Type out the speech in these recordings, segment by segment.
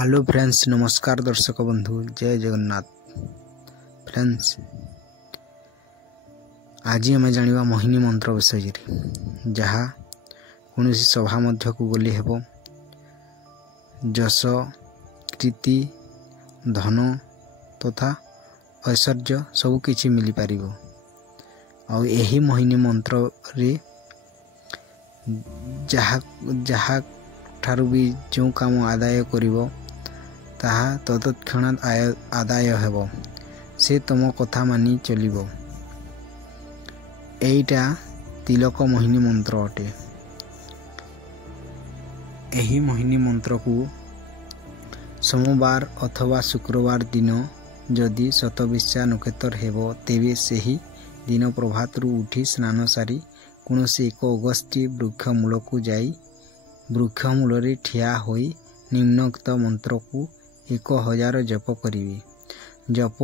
Hello friends, नमस्कार दर्शक बंधु, जय जगन्नाथ। फ्रेंड्स, आज आम जाना मोहिनी मंत्र विषय जहाँ कौन सभा मध्य को गली हेब जश कीर्ति धन तथा ऐश्वर्य सबकि मिल पार। यही मोहिनी मंत्र रे जहाँ ठारू भी जो काम आदाय करिवो ताहा तत्क्षणात आदाय हेब। से तुम कथा मानि चलिबो। एइटा तिलक मोहिनी मंत्र अटे। एही मोहिनी मंत्र को सोमवार अथवा शुक्रवार दिन जदि शतविश्या नक्षत्र हेब तेबे सेही दिन प्रभातरू उठी स्नान सारी कौनसी एक अगस्ती वृक्ष मूल को जाई वृक्ष मूल ठिया होई निम्नोक्त मंत्र को 1000 जप करिवे। जप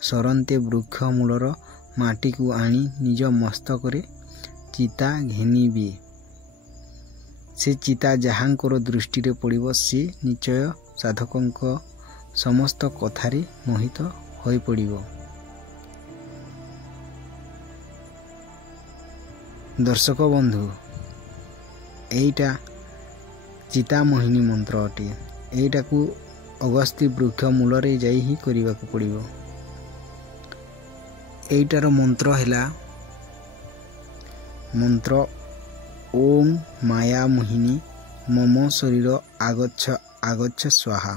सरंते वृक्ष मूलर माटी को आनी निज मस्तक रे चिता घेनिबे। से चिता जहाँकर दृष्टि रे पड़िबो से निश्चय साधकंक समस्त कथारे मोहित होई पड़िबो। दर्शक बंधु, एइटा चिता मोहिनी मंत्र अटे। एइटा को अगस्ती वृक्ष मूल रे जाई ही करिबा को पड़िबो। एइटार मंत्र हैला मंत्र ओम माया मोहिनी मम शरीर आगच्छ आगच्छ स्वाहा।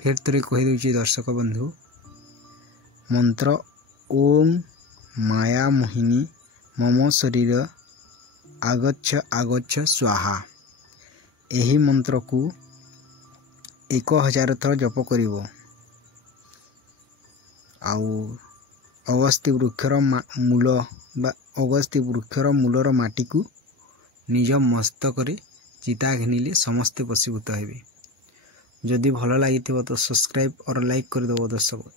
फिर थोड़े कहि दउची दर्शक बंधु, मंत्र ओम माया मोहिनी मम शरीर आगच्छ आगच्छ स्वाहा। एही मंत्र को 1000 थर जप करिवो। आउ अगस्ती वृक्षर मूल बा अगस्ती वृक्षर मूलर माटी को निज मस्तक रे चिता घिनिले समस्ते वशीभूत हेबे। जदि भल लगी तो सब्सक्राइब और लाइक कर दो दर्शक।